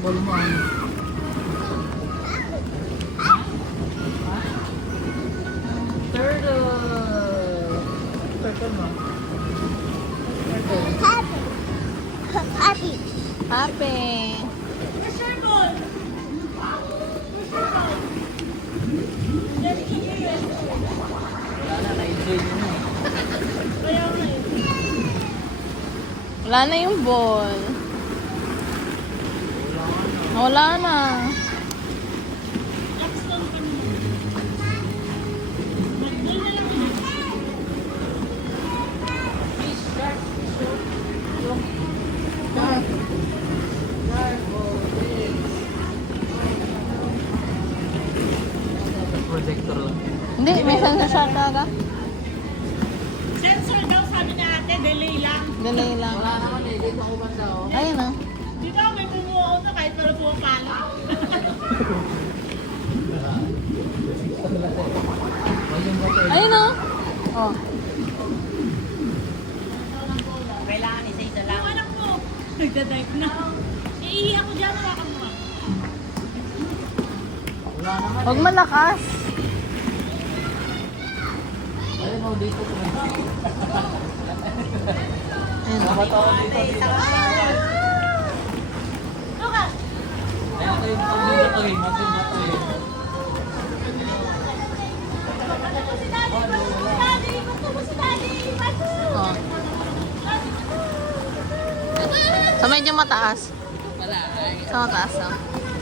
ball mo. Turtle. Turtle mo. Turtle. Happy. Happy. Wala na, na-enjoy nyo na eh. Wala na yung ball. Wala na. Projector lang. Hindi, may sensor talaga. Sensor daw sabi ni ate, delay lang. Delay lang. Wala naman eh, dito ako banda oh. Ayun na. Di ba may bumuo to kahit pero pumapala? Volume ba ito? Ayun na. Oh. Kailangan isa-isa lang. Yung anak mo, nagda-dive na. Iihi ako dyan, hawakan mo. Wala naman Huwag eh. malakas. Ayun oh, dito. Ayun. Dapat ako dito. Lucas! Kaya ito yung pag-batuhin. Mag-batuhin. Daddy! Gusto mo si Daddy! Oh. Sa medyo mataas. Wala. Sa mataas, oh.